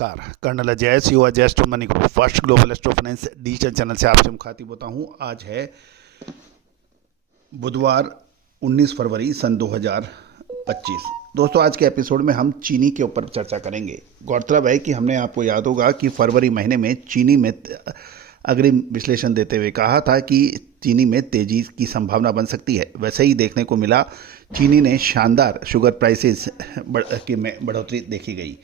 नमस्कार, कर्नल अजय युवा just money group first global astro finance digital channel से आपसे मुखातिब होता हूं। आज है बुधवार 19 फरवरी सन 2025। दोस्तों, आज के एपिसोड में हम चीनी के ऊपर चर्चा करेंगे। गौरतलब है कि हमने आपको याद होगा कि फरवरी महीने में चीनी में अग्रिम विश्लेषण देते हुए कहा था कि चीनी में तेजी की संभावना बन सकती है। वैसे ही देखने को मिला, चीनी ने शानदार शुगर प्राइसेस में बढ़ोतरी देखी गई।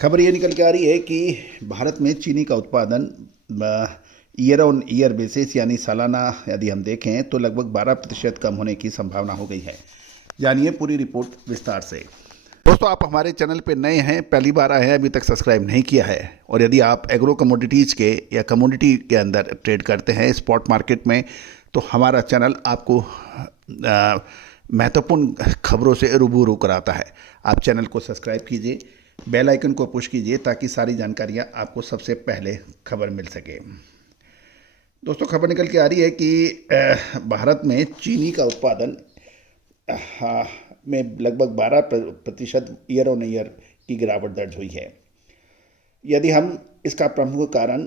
खबर ये निकल के आ रही है कि भारत में चीनी का उत्पादन ईयर ऑन ईयर बेसिस यानी सालाना यदि हम देखें तो लगभग 12% कम होने की संभावना हो गई है। जानिए पूरी रिपोर्ट विस्तार से। दोस्तों, आप हमारे चैनल पे नए हैं, पहली बार आए हैं, अभी तक सब्सक्राइब नहीं किया है, और यदि आप एग्रो कमोडिटीज़ के या कमोडिटी के अंदर ट्रेड करते हैं स्पॉट मार्केट में, तो हमारा चैनल आपको महत्वपूर्ण खबरों से रूबरू कराता है। आप चैनल को सब्सक्राइब कीजिए, बेल आइकन को पुश कीजिए ताकि सारी जानकारियां आपको सबसे पहले खबर मिल सके। दोस्तों, खबर निकल के आ रही है कि भारत में चीनी का उत्पादन में लगभग 12% ईयर ऑन ईयर की गिरावट दर्ज हुई है। यदि हम इसका प्रमुख कारण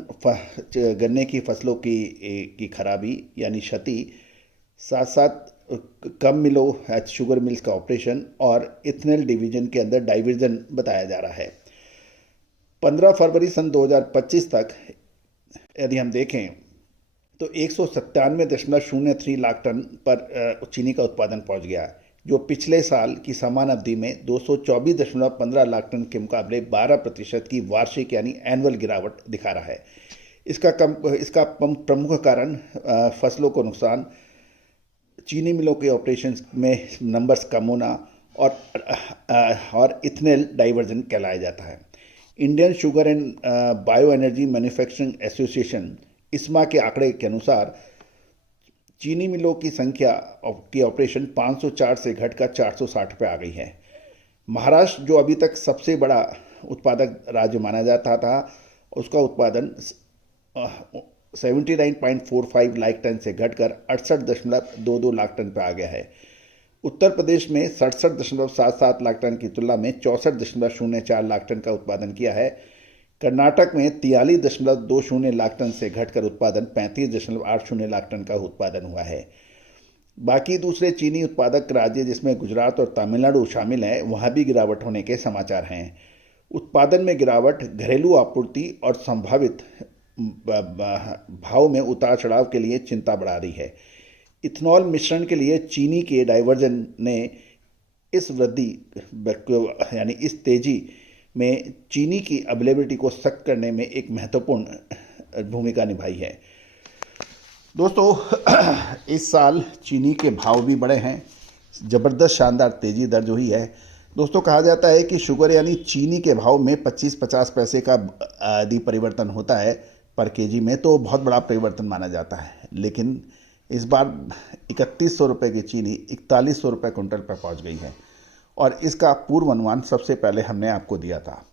गन्ने की फसलों की खराबी यानी क्षति, साथ साथ कम मिलों शुगर मिल्स का ऑपरेशन और इथेनॉल डिवीजन के अंदर डाइवर्जन बताया जा रहा है। 15 फरवरी सन 2025 तक यदि हम देखें तो 197.03 लाख टन पर चीनी का उत्पादन पहुंच गया, जो पिछले साल की समान अवधि में 224.15 लाख टन के मुकाबले 12% की वार्षिक यानी एनुअल गिरावट दिखा रहा है। इसका प्रमुख कारण फसलों को नुकसान, चीनी मिलों के ऑपरेशंस में नंबर्स कम होना और इथेनॉल डाइवर्जन कहलाया जाता है। Indian sugar and bio energy manufacturing association इस्मा के आंकड़े के अनुसार चीनी मिलों की संख्या की ऑपरेशन 504 से घटकर 460 पे आ गई है। महाराष्ट्र, जो अभी तक सबसे बड़ा उत्पादक राज्य माना जाता था, उसका उत्पादन 79.45 लाख टन से घटकर 68.22 लाख टन पर आ गया है। उत्तर प्रदेश में 67.77 लाख टन की तुलना में 64.04 लाख टन का उत्पादन किया है। कर्नाटक में 43.20 लाख टन से घटकर उत्पादन 35.80 लाख टन का उत्पादन हुआ है। बाकी दूसरे चीनी उत्पादक राज्य जिसमें गुजरात और तमिलनाडु शामिल हैं, वहाँ भी गिरावट होने के समाचार हैं। उत्पादन में गिरावट घरेलू आपूर्ति और संभावित भाव में उतार चढ़ाव के लिए चिंता बढ़ा रही है। इथेनॉल मिश्रण के लिए चीनी के डाइवर्जन ने इस वृद्धि यानी इस तेजी में चीनी की अवेलेबिलिटी को सख्त करने में एक महत्वपूर्ण भूमिका निभाई है। दोस्तों, इस साल चीनी के भाव भी बढ़े हैं, ज़बरदस्त शानदार तेज़ी दर्ज हुई है। दोस्तों, कहा जाता है कि शुगर यानी चीनी के भाव में 25-50 पैसे का यदि परिवर्तन होता है पर केजी में तो बहुत बड़ा परिवर्तन माना जाता है, लेकिन इस बार 3100 रुपये की चीनी 4100 रुपये कुंटल पर पहुंच गई है, और इसका पूर्व अनुमान सबसे पहले हमने आपको दिया था।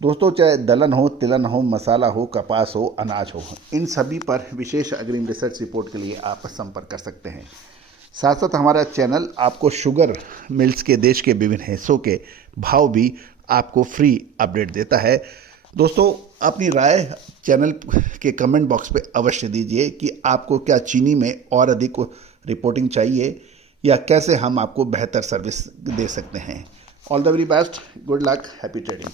दोस्तों, चाहे दलहन हो, तिलहन हो, मसाला हो, कपास हो, अनाज हो, इन सभी पर विशेष अग्रिम रिसर्च रिपोर्ट के लिए आप संपर्क कर सकते हैं। साथ साथ हमारा चैनल आपको शुगर मिल्स के देश के विभिन्न हिस्सों के भाव भी आपको फ्री अपडेट देता है। दोस्तों, अपनी राय चैनल के कमेंट बॉक्स पे अवश्य दीजिए कि आपको क्या चीनी में और अधिक रिपोर्टिंग चाहिए या कैसे हम आपको बेहतर सर्विस दे सकते हैं। All the very best, good luck, happy trading.